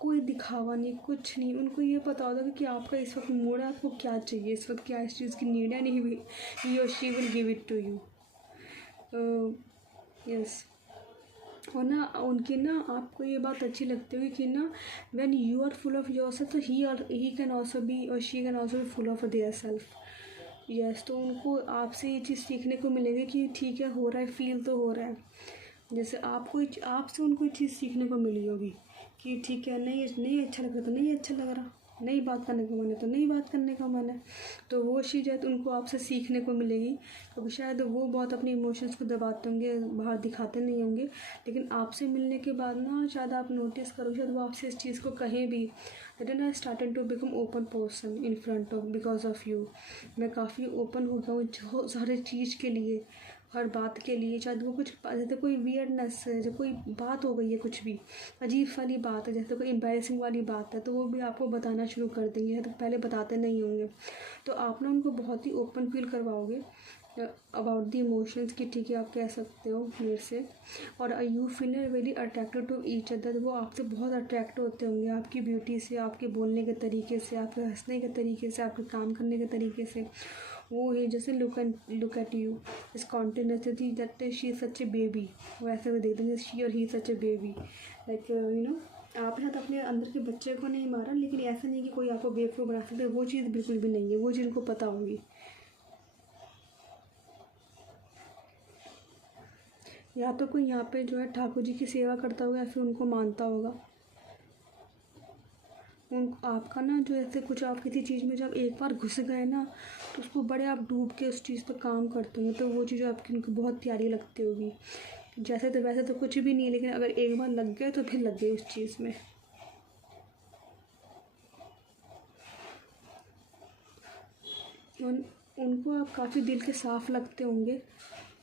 कोई दिखावा नहीं, कुछ नहीं। उनको ये पता होता है कि आपका इस वक्त मूड है, आपको क्या चाहिए इस वक्त, क्या इस चीज़ की नीड है, नहीं भी ही और she will give it to you. Yes, और ना उनकी ना आपको ये बात अच्छी लगती होगी कि ना when you are full of your self, तो ही कैन ऑल्सो बी और she can also be full of their self. Yes, तो उनको आपसे ये चीज़ सीखने को मिलेगी कि ठीक है, हो रहा है, फील तो हो रहा है। जैसे आपसे उनको ये चीज़ सीखने को मिली होगी कि ठीक है, नहीं अच्छा लग रहा तो नहीं अच्छा लग रहा, नहीं बात करने का मन है तो नहीं बात करने का मन है। तो वो चीज़ है तो उनको आपसे सीखने को मिलेगी, क्योंकि शायद वो बहुत अपने इमोशंस को दबाते होंगे, बाहर दिखाते नहीं होंगे, लेकिन आपसे मिलने के बाद ना शायद आप नोटिस करो, शायद वो आपसे इस चीज़ को कहें भी, that I started to become open person in front of because of you. मैं काफ़ी ओपन हो गया हूँ हर चीज़ के लिए, हर बात के लिए। शायद वो कुछ जैसे कोई वियर्डनेस है, जब कोई बात हो गई है, कुछ भी अजीब वाली बात है, जैसे कोई एम्बैरेसिंग वाली बात है, तो वो भी आपको बताना शुरू कर देंगे, तो पहले बताते नहीं होंगे। तो आप ना उनको बहुत ही ओपन फील करवाओगे अबाउट द इमोशंस कि ठीक है, आप कह सकते हो मेरे से, और you feel very attracted to each other. वो आपसे बहुत अट्रैक्ट होते होंगे आपकी ब्यूटी से, आपके बोलने के तरीके से, आपके हंसने के तरीके से, आपके काम करने के तरीके से। वो है जैसे लुक एट यू इस continuously that she is such A baby, वो ऐसे भी देख देंगे, शी और ही सच ए बेबी, लाइक यू नो आपने तो अपने अंदर के बच्चे को नहीं मारा, लेकिन ऐसा नहीं कि कोई आपको बेवकूफ़ बना सकते, वो चीज़ बिल्कुल भी नहीं है, वो चीज़ उनको पता होगी। या तो कोई यहाँ पे जो है ठाकुर जी की सेवा करता होगा या फिर उनको मानता होगा। उन आपका ना जो ऐसे कुछ आप किसी चीज़ में जब एक बार घुस गए ना, तो उसको बड़े आप डूब के उस चीज़ पर काम करते होंगे, तो वो चीज़ आपकी उनको बहुत प्यारी लगती होगी। जैसे तो वैसे तो कुछ भी नहीं है, लेकिन अगर एक बार लग गए तो फिर लग गए उस चीज़ में। उनको आप काफ़ी दिल के साफ़ लगते होंगे,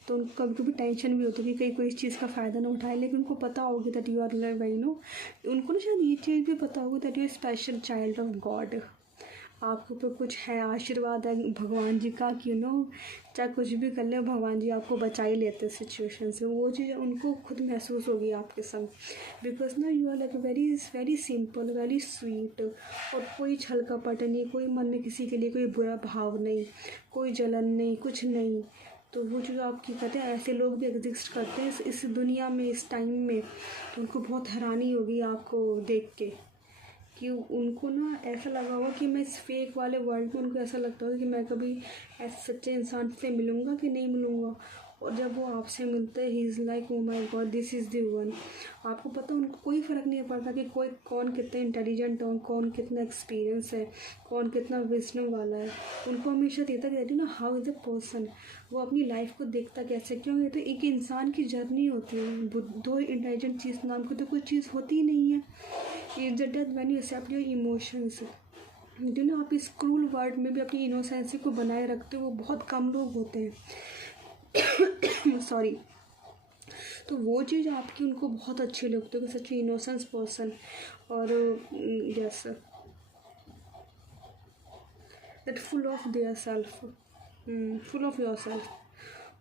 तो उनको कभी कभी टेंशन भी होती है कि कहीं कोई इस चीज़ का फ़ायदा ना उठाए, लेकिन उनको पता होगी that you are very no, उनको ना शायद ये चीज़ भी पता होगी that you are special child of God. आपके ऊपर कुछ है, आशीर्वाद है भगवान जी का कि नो चाहे कुछ भी कर ले, भगवान जी आपको बचा ही लेते हैं सिचुएशन से। वो चीज़ उनको खुद महसूस होगी आपके संग, बिकॉज ना you are like very simple, very sweet, और कोई छल कपट नहीं, कोई मन में किसी के लिए कोई बुरा भाव नहीं, कोई जलन नहीं, कुछ नहीं। तो वो जो आपकी कहते हैं ऐसे लोग भी एग्जिस्ट करते हैं इस दुनिया में, इस टाइम में। तो उनको बहुत हैरानी होगी आपको देख के कि उनको ना ऐसा लगा होगा कि मैं इस फेक वाले वर्ल्ड में, उनको ऐसा लगता होगा कि मैं कभी ऐसे सच्चे इंसान से मिलूँगा कि नहीं मिलूँगा। और जब वो आपसे मिलते हैं, he is like oh my God, this is the one. आपको पता उनको कोई फ़र्क नहीं पड़ता कि कौन कितना इंटेलिजेंट हो, कौन कितना एक्सपीरियंस है, कौन कितना विजडम वाला है। उनको हमेशा देता रहती है ना, हाउ इज़ अ पर्सन, वो अपनी लाइफ को देखता कैसे, क्यों। ये तो एक इंसान की जर्नी होती है, दो इंटेलिजेंट चीज़ नाम की तो कोई चीज़ होती ही नहीं है। Is the death when you accept your emotions. जो ना आप इस क्रूल वर्ल्ड में भी अपनी इनोसेंसी को बनाए रखते हो वो बहुत कम लोग होते हैं। सॉरी। तो वो चीज़ आपकी उनको बहुत अच्छी लगती है कि सच इनोसेंस पर्सन। और yes, that full of their self, full of your self.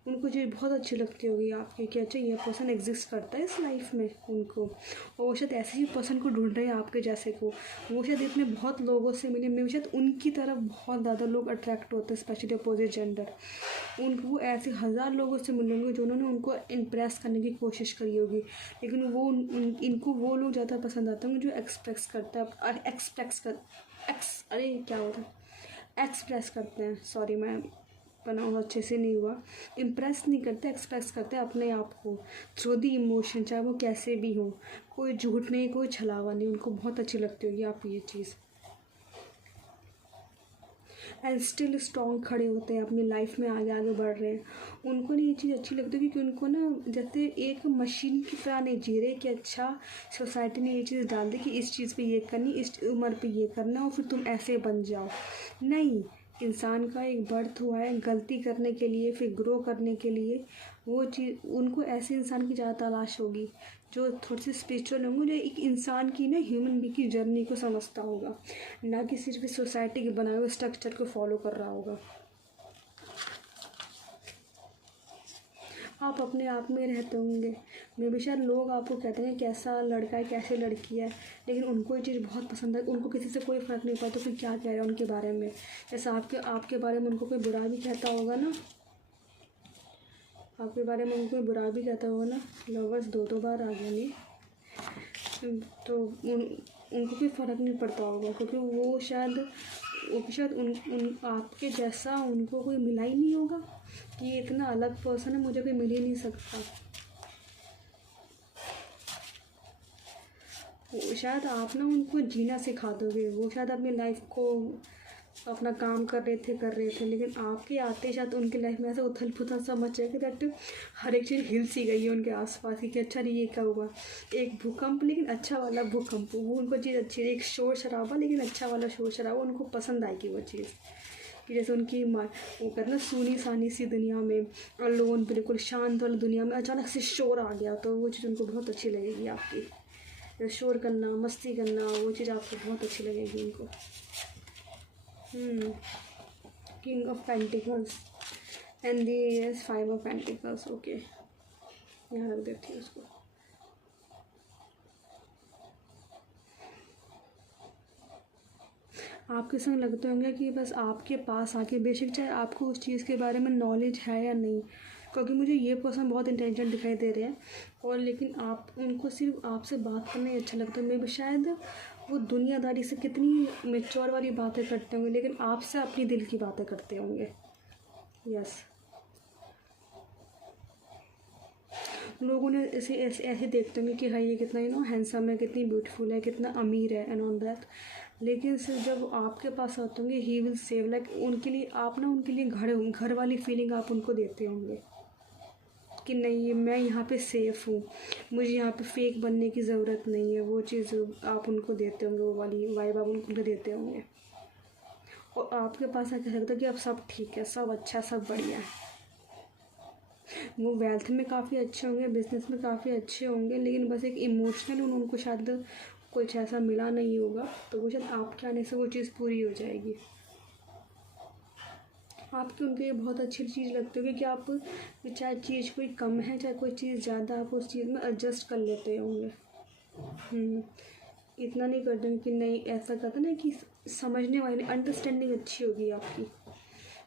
उनको चीज़ बहुत अच्छी लगती होगी आपकी कि अच्छा ये पर्सन एग्जिस्ट करता है इस लाइफ में उनको। और वो शायद ऐसे ही पर्सन को ढूंढ रहे हैं आपके जैसे को। वो शायद इतने बहुत लोगों से मिले, मे शायद उनकी तरफ बहुत ज़्यादा लोग अट्रैक्ट होते हैं, स्पेशली अपोजिट जेंडर। उनको ऐसे 1000 लोगों से मिले होंगे जिन्होंने उनको इम्प्रेस करने की कोशिश करी होगी, लेकिन वो इनको वो लोग ज़्यादा पसंद आते होंगे जो एक्सप्रेस करता है, एक्सप्रेस करते हैं। सॉरी, मैं बनाऊँ अच्छे से नहीं हुआ। इम्प्रेस नहीं करते, एक्सप्रेस करते हैं अपने आप को थ्रू दी इमोशन, चाहे वो कैसे भी हो। कोई झूठ नहीं, कोई छलावा नहीं। उनको बहुत अच्छी लगती होगी आप ये चीज़। एंड स्टिल स्ट्रॉन्ग खड़े होते हैं, अपनी लाइफ में आगे आगे बढ़ रहे हैं। उनको ना ये चीज़ अच्छी लगती है क्योंकि उनको ना जैसे एक मशीन की तरह नहीं जी रहे कि अच्छा सोसाइटी ने ये चीज़ डाल दी कि इस चीज़ पे ये करनी, इस उम्र पे ये करना और फिर तुम ऐसे बन जाओ। नहीं, इंसान का एक बर्थ हुआ है गलती करने के लिए, फिर ग्रो करने के लिए। वो चीज़ उनको ऐसे इंसान की ज़्यादा तलाश होगी जो थोड़ी सी स्पिरिचुअल होंगे, जो एक इंसान की ना ह्यूमन बीइंग की जर्नी को समझता होगा, ना कि सिर्फ सोसाइटी के बनाए हुए स्ट्रक्चर को फॉलो कर रहा होगा। आप अपने आप में रहते होंगे, मे भी शायद लोग आपको कहते हैं कैसा लड़का है, कैसे लड़की है, लेकिन उनको ये चीज़ बहुत पसंद है। उनको किसी से कोई फ़र्क नहीं पड़ता फिर क्या कह रहे हैं उनके बारे में। जैसा आपके बारे में उनको कोई बुरा भी कहता होगा ना, आपके बारे में उनको कोई बुरा भी कहता होगा ना, लवर्स दो बार आ गया नहीं, तो उनको कोई फ़र्क नहीं पड़ता होगा क्योंकि वो शायद उन आपके जैसा उनको कोई मिला ही नहीं होगा कि इतना अलग पर्सन है, मुझे कोई मिल ही नहीं सकता। वो शायद आप ना उनको जीना सिखा दोगे। वो शायद अपनी लाइफ को अपना काम कर रहे थे, लेकिन आपके आते शायद उनकी लाइफ में ऐसा उथल पुथल सा मच जाएगा दैट हर एक चीज़ हिल सी गई है उनके आसपास कि अच्छा नहीं ये क्या हुआ। एक भूकंप, लेकिन अच्छा वाला भूकंप। वो उनको चीज़ अच्छी है, एक शोर शराबा लेकिन अच्छा वाला शोर शराबा, उनको पसंद आएगी वो चीज़। कि जैसे उनकी वो कहते ना सूनी सानी सी दुनिया में, अलोन बिल्कुल शांत वाली दुनिया में अचानक से शोर आ गया, तो वो चीज़ उनको बहुत अच्छी लगेगी आपकी। शोर करना, मस्ती करना, वो चीज़ आपको बहुत अच्छी लगेगी उनको। King of pentacles and the 5 of pentacles. Okay, यहाँ रख देती हूँ उसको। आपके संग लगते होंगे कि बस आपके पास आके, बेशक चाहे आपको उस चीज़ के बारे में नॉलेज है या नहीं, क्योंकि मुझे ये पर्सन बहुत इंटेलिजेंट दिखाई दे रहे हैं, और लेकिन आप उनको सिर्फ आपसे बात करना ही अच्छा लगता है। मे भी शायद वो दुनियादारी से कितनी मेच्योर वाली बातें करते होंगे, लेकिन आपसे अपनी दिल की बातें करते होंगे। यस, लोग उन्हें ऐसे देखते होंगे कि हाँ ये कितना हैंडसम है, कितनी ब्यूटीफुल है, कितना अमीर है एंड ऑन दैट। लेकिन सिर्फ जब आपके पास आते होंगे ही विल सेव, लाइक उनके लिए आप ना उनके लिए घर वाली फीलिंग आप उनको देते होंगे कि नहीं मैं यहाँ पे सेफ़ हूँ, मुझे यहाँ पे फेक बनने की ज़रूरत नहीं है। वो चीज़ आप उनको देते होंगे, वो वाली वाइब आप उनको देते होंगे। और आपके पास आके लगता है कि अब सब ठीक है, सब अच्छा, सब बढ़िया है। वो वेल्थ में काफ़ी अच्छे होंगे, बिजनेस में काफ़ी अच्छे होंगे, लेकिन बस एक इमोशनल उनको शायद कुछ ऐसा मिला नहीं होगा, तो वो शायद आपके आने से वो चीज़ पूरी हो जाएगी। आपकी उनके ये बहुत अच्छी चीज़ लगती होगी कि आप चाहे चीज़ कोई कम है चाहे कोई चीज़ ज़्यादा, आप उस चीज़ में एडजस्ट कर लेते होंगे। इतना नहीं कर देंगे कि नहीं ऐसा करता ना, कि समझने वाली अंडरस्टैंडिंग अच्छी होगी आपकी,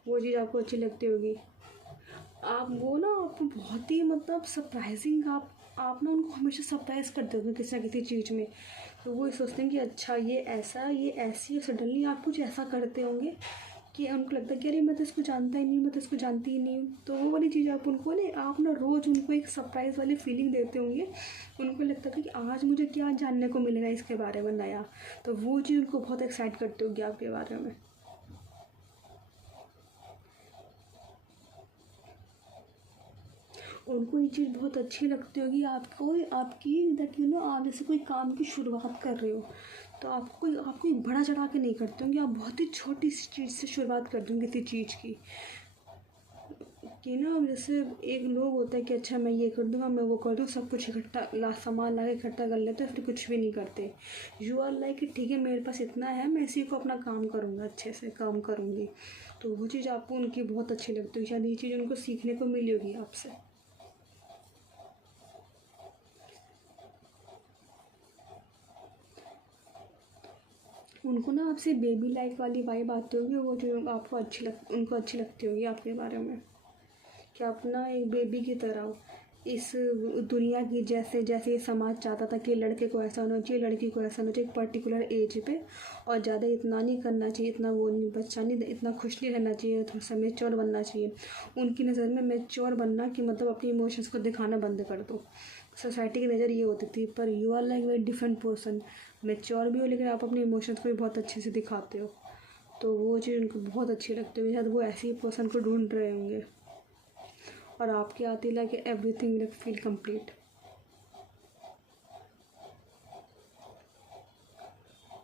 वो चीज़ आपको अच्छी लगती होगी। आप वो ना आपको बहुत ही मतलब सरप्राइजिंग, आप ना उनको हमेशा सरप्राइज़ कर देते हो किसी ना किसी चीज़ में। तो वो सोचते हैं कि अच्छा ये ऐसा, ये ऐसी, सडनली आप कुछ ऐसा करते होंगे कि उनको लगता है कि अरे मैं तो इसको जानता ही नहीं, मैं तो इसको जानती ही नहीं हूँ। तो वो वाली चीज़ आप उनको आप ना रोज़ उनको एक सरप्राइज़ वाली फीलिंग देते होंगे। उनको लगता है कि आज मुझे क्या जानने को मिलेगा इसके बारे में नया, तो वो चीज़ उनको बहुत एक्साइट करती होगी आपके बारे में। उनको ये चीज़ बहुत अच्छी लगती होगी आपको, आपकी दैट आप जैसे कोई काम की शुरुआत कर रहे हो, तो आपको एक बड़ा चढ़ा के नहीं करते होंगे, आप बहुत ही छोटी सी चीज़ से शुरुआत कर देंगे किसी चीज़ की, कि ना जैसे एक लोग होता है कि अच्छा मैं ये कर दूँगा, मैं वो कर दूँ, सब कुछ इकट्ठा सामान ला के इकट्ठा कर लेते हैं, फिर कुछ भी नहीं करते। यू आर लाइक कि ठीक है मेरे पास इतना है, मैं इसी को अपना काम करूँगा, अच्छे से काम करूँगी। तो वो चीज़ आपको उनकी बहुत अच्छी लगती है, शायद ये चीज़ उनको सीखने को मिली होगी आपसे। उनको ना आपसे बेबी लाइक वाली वाइब आती होगी, वो जो आपको उनको अच्छी लगती होगी आपके बारे में, कि आप ना एक बेबी की तरह हो इस दुनिया की। जैसे जैसे ये समाज चाहता था कि लड़के को ऐसा होना चाहिए, लड़की को ऐसा होना चाहिए एक पर्टिकुलर एज पे, और ज़्यादा इतना नहीं करना चाहिए, इतना वो नहीं, बच्चा नहीं, इतना खुश नहीं रहना चाहिए, थोड़ा सा मेच्योर बनना चाहिए। उनकी नज़र में मेच्योर बनना कि मतलब अपने इमोशंस को दिखाना बंद कर दो, सोसाइटी की नज़र ये होती थी। पर you are like very different person, mature भी हो लेकिन आप अपने इमोशंस को भी बहुत अच्छे से दिखाते हो। तो वो चीज़ उनको बहुत अच्छी लगती है, शायद वो ऐसे ही पर्सन को ढूंढ रहे होंगे, और आपके आते like everything will feel complete.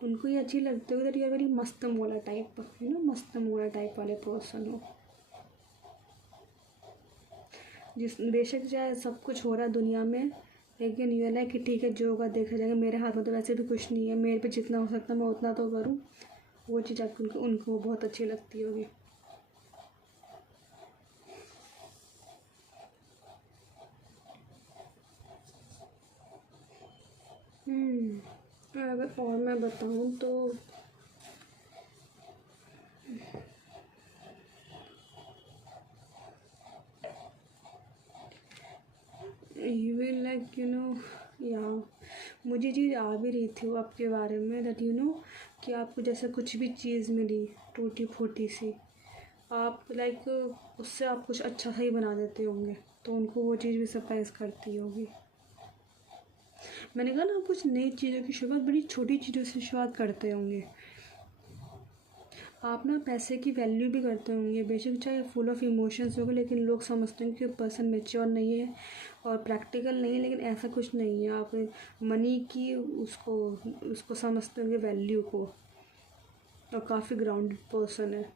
उनको ये अच्छी लगती है दैट यू आर वेरी मस्तम वाला टाइप, यू नो, मस्तम वाला टाइप वाले पर्सन हो, जिस बेशक चाहे सब कुछ हो रहा है दुनिया में, लेकिन ये है कि ठीक है जो होगा देखा जाएगा, मेरे हाथ में तो वैसे भी कुछ नहीं है, मेरे पे जितना हो सकता है मैं उतना तो करूँ। वो चीज़ आपको उनको बहुत अच्छी लगती होगी। अगर और मैं बताऊँ तो you will like you know, या मुझे चीज़ आ भी रही थी वो आपके बारे में, दैट यू नो कि आपको जैसे कुछ भी चीज़ मिली टूटी फूटी सी, आप लाइक उससे आप कुछ अच्छा सा ही बना देते होंगे, तो उनको वो चीज़ भी सरप्राइज़ करती होगी। मैंने कहा ना, कुछ नई चीज़ों की शुरुआत बड़ी छोटी चीज़ों से शुरुआत करते होंगे। आप ना पैसे की वैल्यू भी करते होंगे, बेशक चाहे फुल ऑफ इमोशंस होगा, लेकिन लोग समझते हैं कि पर्सन मेच्योर नहीं है और प्रैक्टिकल नहीं है, लेकिन ऐसा कुछ नहीं है। आप मनी की उसको समझते होंगे वैल्यू को, और काफ़ी ग्राउंडेड पर्सन है।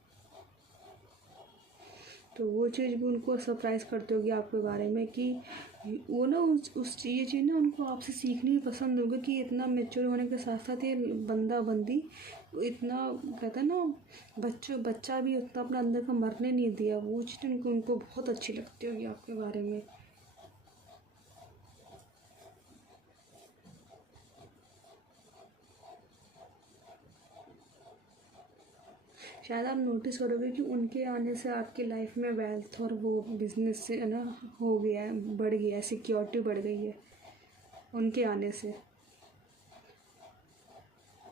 तो वो चीज़ भी उनको सरप्राइज़ करती होगी आपके बारे में, कि वो ना ये चीज़ ना उनको आपसे सीखनी पसंद होगी, कि इतना मेच्योर होने के साथ साथ ये बंदा बंदी इतना, कहते हैं ना, बच्चा भी उतना अपना अंदर का मरने नहीं दिया। वो चीज़ उनको बहुत अच्छी लगती होगी आपके बारे में। शायद आप नोटिस करोगे कि उनके आने से आपकी लाइफ में वेल्थ और वो बिजनेस से है ना हो गया है, बढ़ गया है, सिक्योरिटी बढ़ गई है उनके आने से।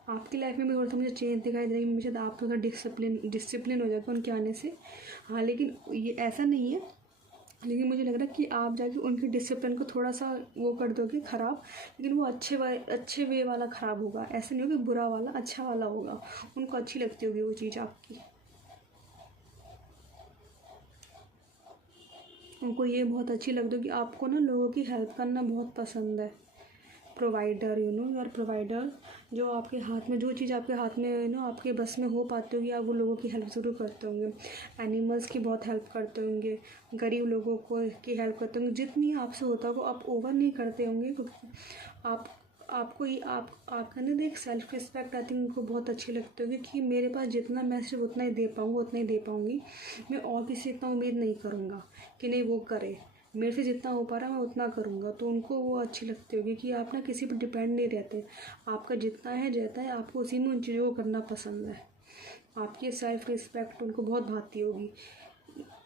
आपकी लाइफ में भी थोड़ा सा मुझे चेंज दिखाई दे रही है, शायद आप थोड़ा डिसिप्लिन हो जाएगा उनके आने से। हाँ, लेकिन ये ऐसा नहीं है, लेकिन मुझे लग रहा है कि आप जाके उनके डिसिप्लिन को थोड़ा सा वो कर दोगे ख़राब, लेकिन वो अच्छे वे वाला ख़राब होगा, ऐसा नहीं होगा कि बुरा वाला, अच्छा वाला होगा। उनको अच्छी लगती होगी वो चीज़ आपकी। उनको ये बहुत अच्छी लगती होगी, आपको ना लोगों की हेल्प करना बहुत पसंद है। प्रोवाइडर, यू नो, यार प्रोवाइडर, जो आपके हाथ में जो चीज़ आपके हाथ में यू नो आपके बस में हो पाती होगी, आप वो लोगों की हेल्प ज़रूर करते होंगे। एनिमल्स की बहुत हेल्प करते होंगे, गरीब लोगों को की हेल्प करते होंगे, जितनी आपसे होता होगा। आप ओवर नहीं करते होंगे, क्योंकि आप आपको ये आपका ना एक सेल्फ रिस्पेक्ट आई थिंक उनको बहुत अच्छी लगती होगी, कि मेरे पास जितना मैं सिर्फ उतना ही दे पाऊँगा, उतना ही दे पाऊँगी, मैं और किसी से इतना उम्मीद नहीं करूँगा कि नहीं वो करे, मेरे से जितना हो पा रहा है मैं उतना करूँगा। तो उनको वो अच्छी लगती होगी कि आप ना किसी पर डिपेंड नहीं रहते, आपका जितना है जाता है, आपको उसी में उन चीज़ों को करना पसंद है। आपकी सेल्फ रिस्पेक्ट उनको बहुत भाती होगी।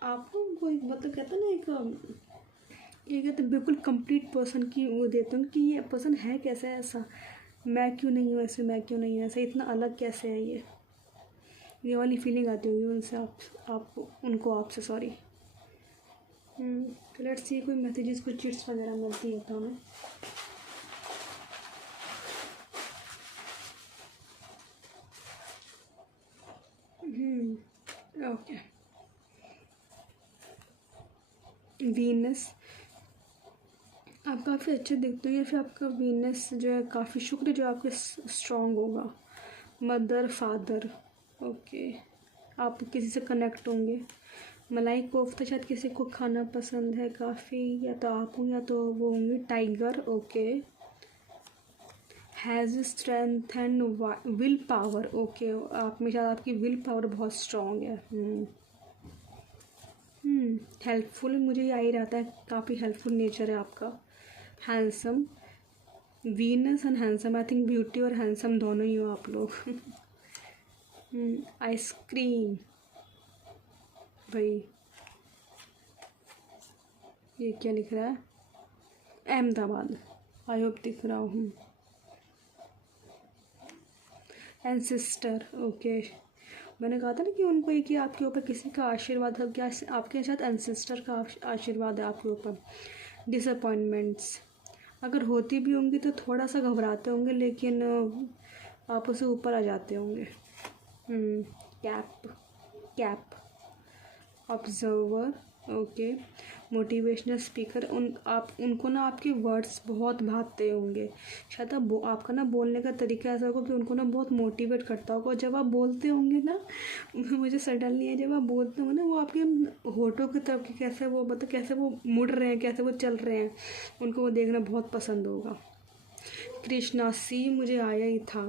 आपको उनको एक मतलब कहते हैं ना, ये कहते हैं बिल्कुल कंप्लीट पर्सन की वो देते हैं, कि ये पर्सन है कैसा है, ऐसा मैं क्यों नहीं हूँ ऐसे, मैं क्यों नहीं हूँ ऐसे, इतना अलग कैसे है ये वाली फीलिंग आती होगी उनसे, आप उनको आपसे, सॉरी। तो लेट्स सी कोई मैसेजेस, कुछ चिट्स वगैरह मिलती है तो हमें। ओके, वीनस, आप काफ़ी अच्छे दिखते हो, या फिर आपका वीनस जो है काफ़ी शुक्र जो आपके स्ट्रॉन्ग होगा। मदर फादर, ओके, आप किसी से कनेक्ट होंगे। मलाई कोफ्ता शायद किसी को खाना पसंद है काफ़ी, या तो आप होंगे या तो वो होंगे। Tiger, okay. Has strength and will power, okay, आप में शायद आपकी विल पावर बहुत स्ट्रॉन्ग है। हेल्पफुल, मुझे ये आ ही रहता है, काफ़ी हेल्पफुल नेचर है आपका। Handsome, Venus and handsome, I think beauty और हैंडसम दोनों ही हो आप लोग। आइसक्रीम, भाई ये क्या लिख रहा है? अहमदाबाद, आई होप दिख रहा हूँ। एंसिस्टर, ओके, मैंने कहा था ना कि उनको एक कि आपके ऊपर किसी का आशीर्वाद है, क्या आपके साथ एंसिस्टर का आशीर्वाद है आपके ऊपर। डिसअपॉइंटमेंट्स, अगर होती भी होंगी तो थोड़ा सा घबराते होंगे, लेकिन आप उसे ऊपर आ जाते होंगे। Cap, cap, observer, okay. Motivational speaker, उनको ना आपके वर्ड्स बहुत भाते होंगे। शायद आपका ना बोलने का तरीका ऐसा होगा कि उनको ना बहुत मोटिवेट करता होगा। और जब आप बोलते होंगे ना, मुझे सडनली है, जब आप बोलते होंगे ना, वो आपके होठों की तरफ कैसे वो मतलब कैसे वो मुड़ रहे हैं, कैसे वो चल रहे हैं, उनको वो देखना बहुत पसंद होगा। कृष्णा, सी मुझे आया ही था,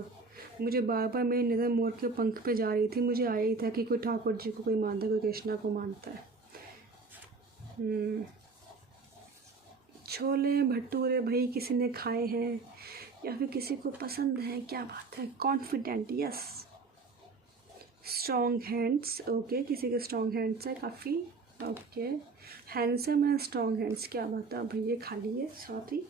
मुझे बार बार मेरी नज़र मोर के पंख पे जा रही थी, मुझे आया ही था कि कोई ठाकुर जी को कोई मानता है, कोई कृष्णा को मानता है। छोले भटूरे भाई किसी ने खाए हैं या फिर किसी को पसंद है, क्या बात है। Confident, yes. Strong hands, okay, किसी के स्ट्रॉन्ग हैंड्स है काफ़ी, okay. Handsome and strong hands, क्या बात है भैया, खाली है सॉरी।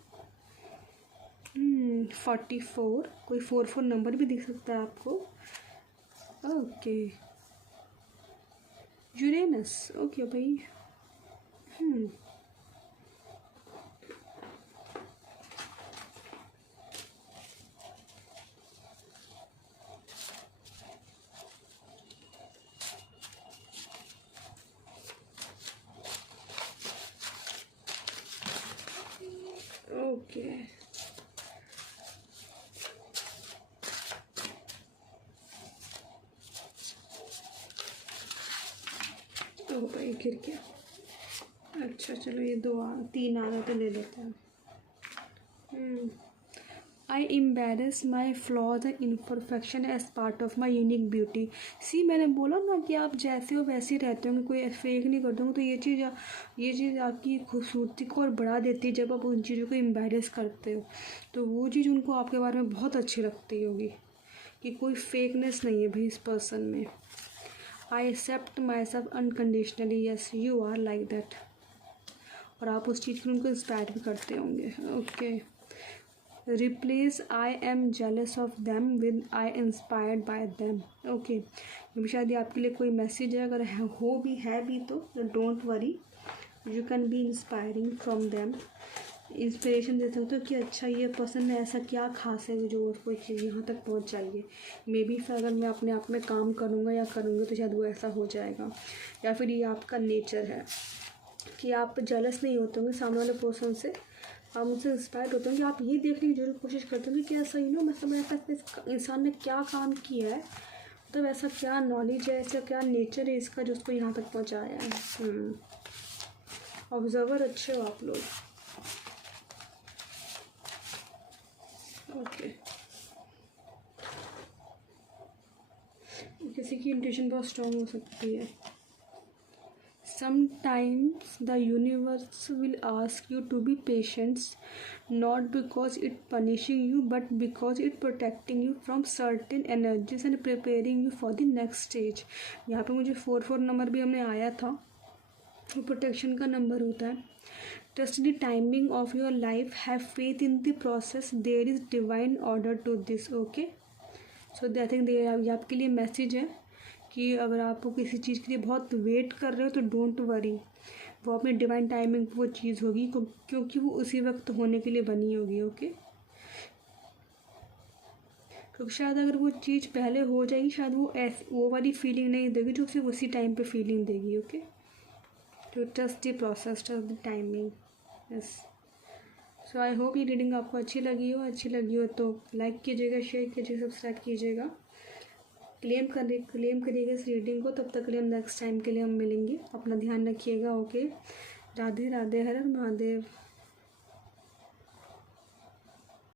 44, कोई 44 नंबर भी दिख सकता है आपको, ओके। यूरेनस, ओके भाई। ओके, तो भाई गिर गया। अच्छा चलो, ये 3 आ रहे तो ले लेते हैं। I embrace my flaws and imperfection as part of my unique beauty. See, मैंने बोला ना कि आप जैसे हो वैसे ही रहते होंगे, कोई फेक नहीं करते होंगे, तो ये चीज़ आपकी खूबसूरती को और बढ़ा देती है। जब आप उन चीज़ों को एम्बेरस करते हो तो वो चीज़ उनको आपके बारे में बहुत अच्छी लगती होगी कि कोई फेकनेस नहीं है भाई इस पर्सन में। I accept myself unconditionally, yes you are like that. और आप उस चीज़ को उनको इंस्पायर भी करते होंगे, okay. Replace I am jealous of them with I inspired by them, okay. अभी शायद ये आपके लिए कोई मैसेज है, अगर है भी तो don't worry, you can be inspiring from them. इंस्पिरेशन दे सकते हो कि अच्छा ये पर्सन में ऐसा क्या खास है जो कोई चीज़ यहाँ तक पहुँच जाइए। मे बी फिर अगर मैं अपने आप में काम करूँगा या करूँगी तो शायद वो ऐसा हो जाएगा। या फिर ये आपका नेचर है कि आप जेलस नहीं होते होंगे सामने वाले पर्सन से, आप उनसे इंस्पायर होते होंगे। आप ये देखने की जरूर कोशिश करते होंगे कि ऐसा मतलब ऐसा इस इंसान ने क्या काम किया है, मतलब ऐसा क्या नॉलेज है, ऐसा क्या नेचर है इसका जो उसको यहाँ तक पहुँचाया है। ऑब्जर्वर अच्छे हो आप लोग, ओके। किसी की इंट्यूशन बहुत स्ट्रॉन्ग हो सकती है। Sometimes the universe will ask you to be patient, not because it punishing you, but because it protecting you from certain energies and preparing you for the next stage। यहाँ पे मुझे 44 number भी हमने आया था, वो प्रोटेक्शन का number होता है। Trust the timing of your life, have faith in the process, there is divine order to this, okay। So I think ये आपके लिए मैसेज है कि अगर आप किसी चीज़ के लिए बहुत वेट कर रहे हो तो डोंट वरी, वो अपने डिवाइन टाइमिंग वो चीज़ होगी, क्योंकि वो उसी वक्त होने के लिए बनी होगी, ओके। क्योंकि शायद अगर वो चीज़ पहले हो जाएगी शायद वो वाली फीलिंग नहीं देगी जो सिर्फ उसी टाइम पे फीलिंग देगी, ओके। तो trust the process, trust the timing, yes. So I hope ये रीडिंग आपको अच्छी लगी हो तो लाइक कीजिएगा, शेयर कीजिए, सब्सक्राइब कीजिएगा, क्लेम करिएगा इस रीडिंग को। तब तक के लिए नेक्स्ट टाइम के लिए हम मिलेंगे। अपना ध्यान रखिएगा। ओके, राधे राधे, हर हर महादेव।